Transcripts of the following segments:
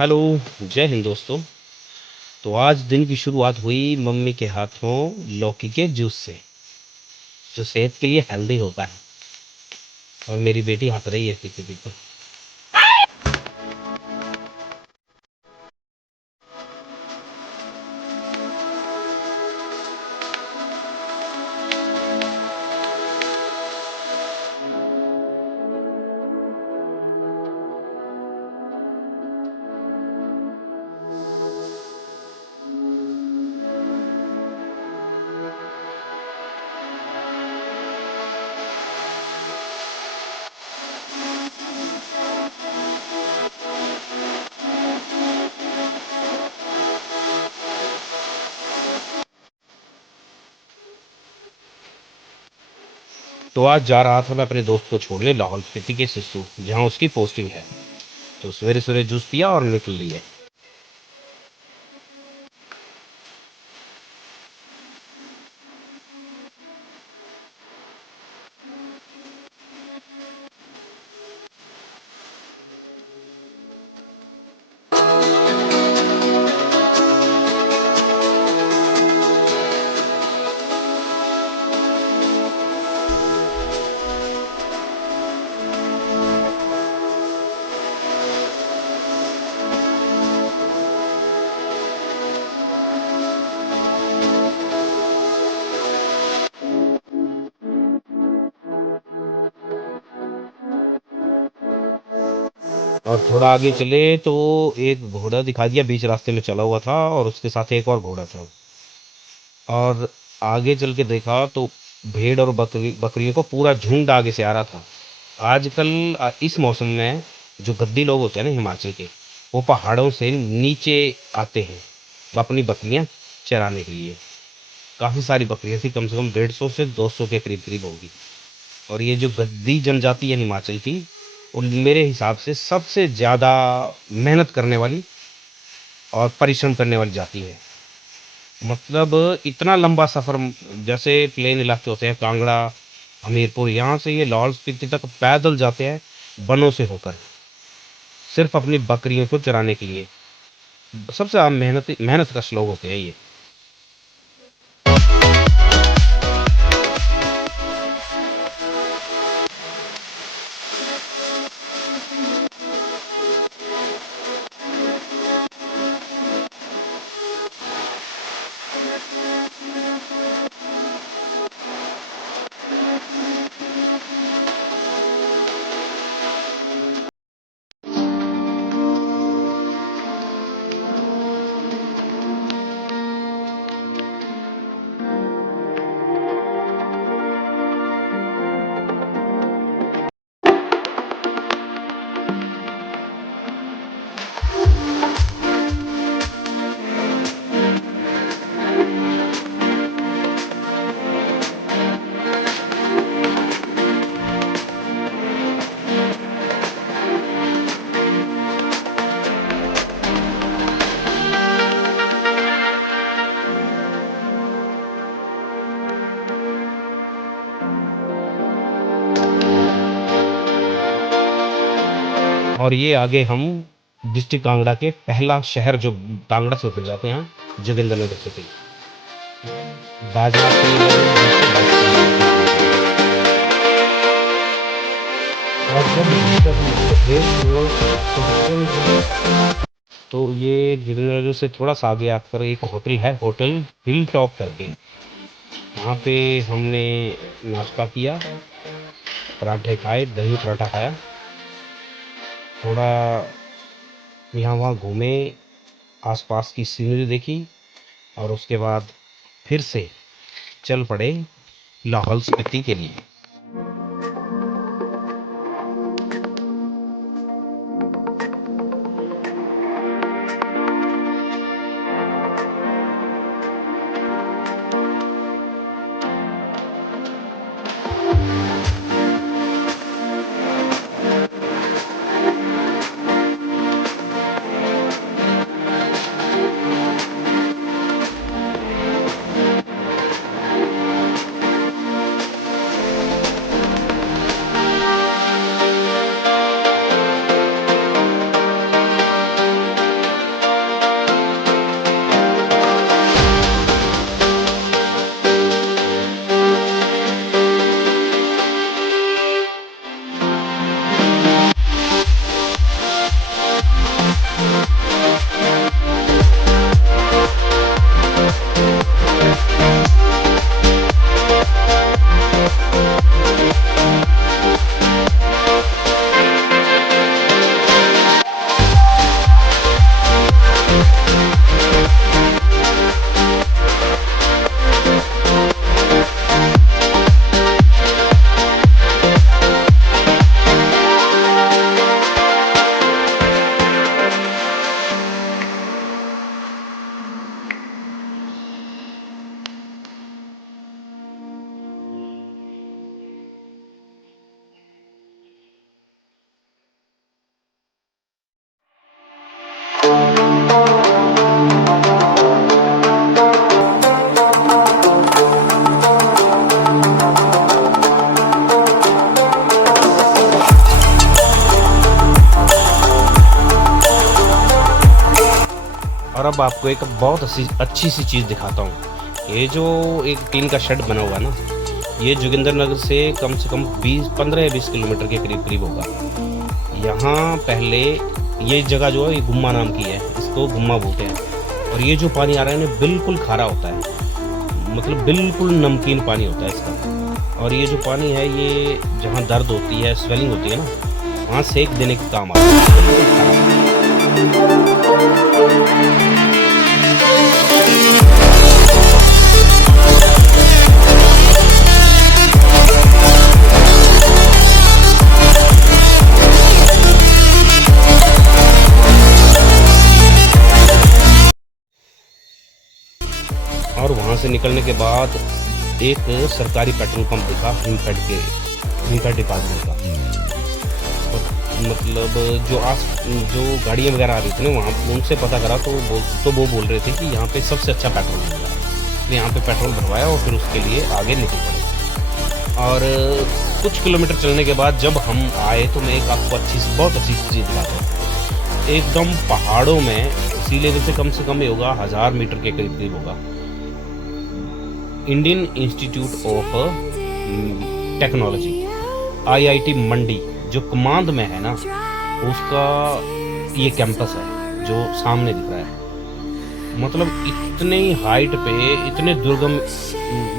Hello. जय हिंद दोस्तों। तो आज दिन की शुरुआत हुई मम्मी के हाथों लौकी के जूस से, जो सेहत के लिए हेल्दी होता है। और मेरी बेटी हंस रही है पीछे पीछे। तो आज जा रहा था मैं अपने दोस्त को छोड़ने लाहौल स्पीति के सिस्सू, जहाँ उसकी पोस्टिंग है। तो सवेरे सवेरे जूस पिया और निकल लिए। और थोड़ा आगे चले तो एक घोड़ा दिखा दिया, बीच रास्ते में चला हुआ था, और उसके साथ एक और घोड़ा था। और आगे चल के देखा तो भेड़ और बकरियों को पूरा झुंड आगे से आ रहा था। आजकल इस मौसम में जो गद्दी लोग होते हैं ना हिमाचल के, वो पहाड़ों से नीचे आते हैं अपनी बकरियां चराने के लिए। काफी सारी बकरियां थी, कम से कम 150 से 200 के करीब करीब होगी। और ये जो गद्दी जनजाति है हिमाचल की, वो मेरे हिसाब से सबसे ज्यादा मेहनत करने वाली और परिश्रम करने वाली जाति है। मतलब इतना लंबा सफर, जैसे प्लेन इलाके होते हैं कांगड़ा, हमीरपुर, यहाँ से ये लाहौल स्पीति तक पैदल जाते हैं, बनों से होकर, सिर्फ अपनी बकरियों को चराने के लिए। सबसे ज्यादा मेहनत मेहनत कश लोग होते हैं ये। और ये आगे हम डिस्ट्रिक्ट कांगड़ा के पहला शहर, जो कांगड़ा से होकर जाते हैं, जोगिंद्रनगर सिटी। बाजरा से लगभग 20 से 22 किलोमीटर की दूरी पर है। और जब भीतर हम उतरे तो ये जोगिंद्रनगर से थोड़ा सा आगे आकर एक होटल है, होटल हिल टॉप करके। वहाँ पे हमने नाश्ता किया, पराठे खाए, दही पराठा खाया, थोड़ा यहाँ वहाँ घूमे, आसपास की सीनरी देखी, और उसके बाद फिर से चल पड़े लाहौल स्पीति के लिए। और अब आपको एक बहुत अच्छी सी चीज़ दिखाता हूँ। ये जो एक टीन का शेड बना हुआ है ना, ये जोगिंदर नगर से कम 15 या 20 किलोमीटर के करीब करीब होगा। यहाँ पहले ये जगह जो है ये गुम्मा नाम की है, इसको गुम्मा बोलते हैं। और ये जो पानी आ रहा है ना बिल्कुल खारा होता है, मतलब बिल्कुल नमकीन पानी होता है इसका। और ये जो पानी है ये जहाँ दर्द होती है, स्वेलिंग होती है ना, वहाँ सेक देने के काम आता है। बिल्कुल खारा पानी। और वहाँ से निकलने के बाद एक सरकारी पेट्रोल पंप दिखा, हिमफेड डिपार्टमेंट का। और मतलब जो गाड़ियाँ वगैरह आ रही थी ना वहाँ, उनसे पता करा तो वो बोल रहे थे कि यहाँ पे सबसे अच्छा पेट्रोल मिल रहा है। तो यहाँ पे पेट्रोल भरवाया और फिर उसके लिए आगे निकल पड़े। और कुछ किलोमीटर चलने के बाद जब हम आए तो मैं एक आपको बहुत अच्छी चीज़ दिखाता हूँ। एकदम पहाड़ों में सी लेवल से कम ही होगा, 1000 मीटर के करीब करीब होगा, Indian Institute of Technology, IIT Mandi, जो कमांद में है ना, उसका ये कैंपस है जो सामने दिख रहा है। मतलब इतने हाइट पे, इतने दुर्गम,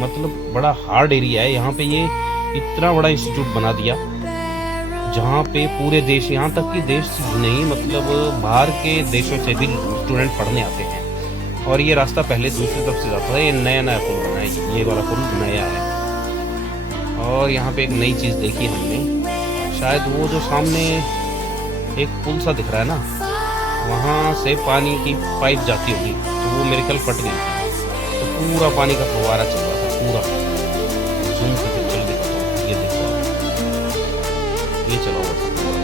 मतलब बड़ा हार्ड एरिया है यहाँ पे। ये इतना बड़ा इंस्टीट्यूट बना दिया जहाँ पे पूरे देश, यहाँ तक कि देश नहीं, मतलब बाहर के देशों से भी स्टूडेंट पढ़ने आते हैं। और ये रास्ता पहले दूसरी तरफ से जाता है, ये नया नया पुल बना है, ये वाला पुल नया है। और यहाँ पे एक नई चीज़ देखी हमने, शायद वो जो सामने एक पुल सा दिख रहा है ना, वहाँ से पानी की पाइप जाती होगी, तो वो मेरे ख्याल फट गई थी, तो पूरा पानी का फव्वारा चल रहा था पूरा। जूम की पिक्चर दिखाता हूँ, ये देखो, ये चला हुआ था पूरा।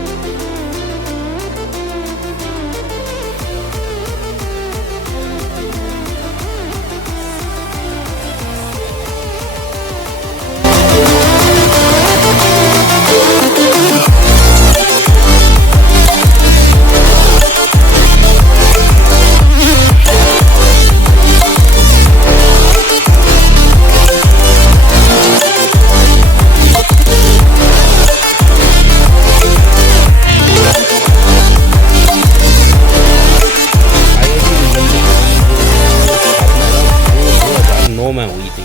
में हुई थी।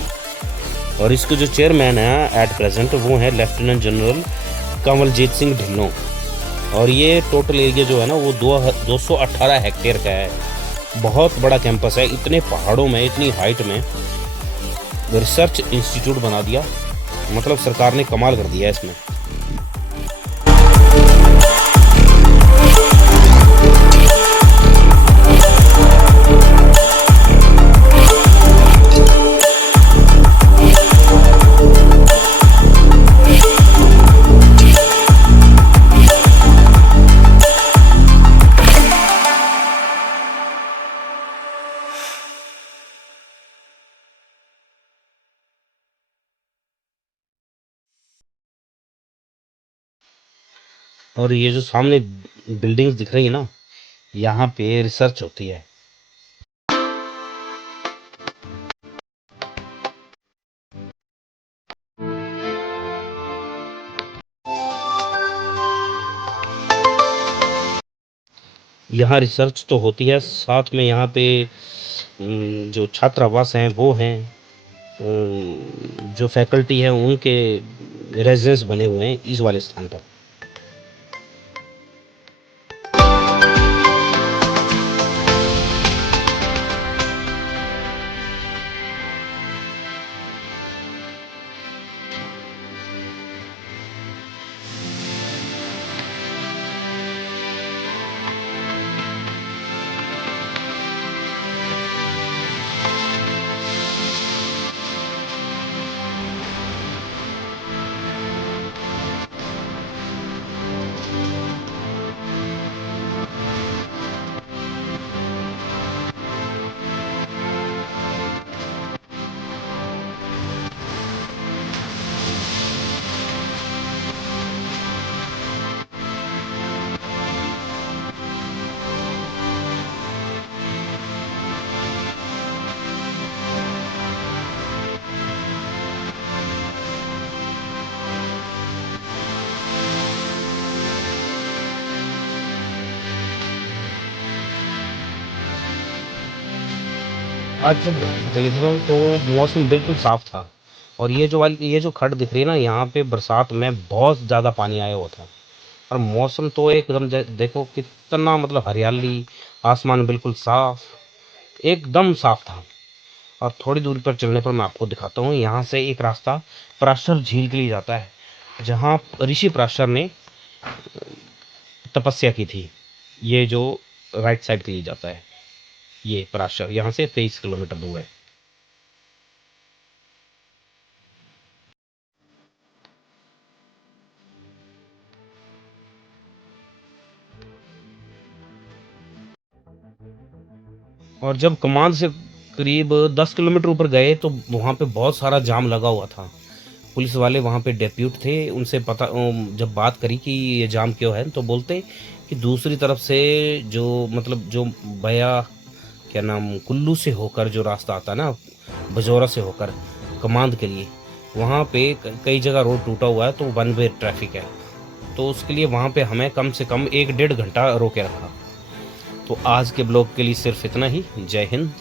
और इसके जो चेयरमैन है एट प्रेजेंट, वो है लेफ्टिनेंट जनरल कंवलजीत सिंह ढिल्लों। और ये टोटल एरिया जो है ना वो 218 हेक्टेयर का है। बहुत बड़ा कैंपस है, इतने पहाड़ों में, इतनी हाइट में रिसर्च इंस्टीट्यूट बना दिया। मतलब सरकार ने कमाल कर दिया इसमें। और ये जो सामने बिल्डिंग्स दिख रही है ना, यहाँ पे रिसर्च होती है। यहाँ रिसर्च तो होती है, साथ में यहाँ पे जो छात्रावास हैं वो हैं, जो फैकल्टी है उनके रेजिडेंस बने हुए हैं इस वाले स्थान पर। आज जब देख रहा हूँ तो मौसम बिल्कुल साफ था। और ये जो खड्ड दिख रही है ना, यहाँ पे बरसात में बहुत ज़्यादा पानी आया हुआ था। और मौसम तो एकदम देखो कितना मतलब हरियाली, आसमान बिल्कुल साफ, एकदम साफ था। और थोड़ी दूरी पर चलने पर मैं आपको दिखाता हूँ, यहाँ से एक रास्ता पराशर झील के लिए जाता है, जहाँ ऋषि पराशर ने तपस्या की थी। ये जो राइट साइड के लिए जाता है, ये पराशर यहाँ से 23 किलोमीटर दूर है। और जब कमांद से करीब 10 किलोमीटर ऊपर गए तो वहाँ पे बहुत सारा जाम लगा हुआ था। पुलिस वाले वहाँ पे डेप्यूट थे, उनसे पता जब बात करी कि ये जाम क्यों है, तो बोलते कि दूसरी तरफ से जो मतलब जो बया क्या नाम कुल्लू से होकर जो रास्ता आता है ना, बजौरा से होकर कमांद के लिए, वहाँ पे कई जगह रोड टूटा हुआ है, तो वन वे ट्रैफिक है। तो उसके लिए वहाँ पे हमें कम से कम 1 डेढ़ घंटा रोके रखा। तो आज के ब्लॉग के लिए सिर्फ इतना ही। जय हिंद।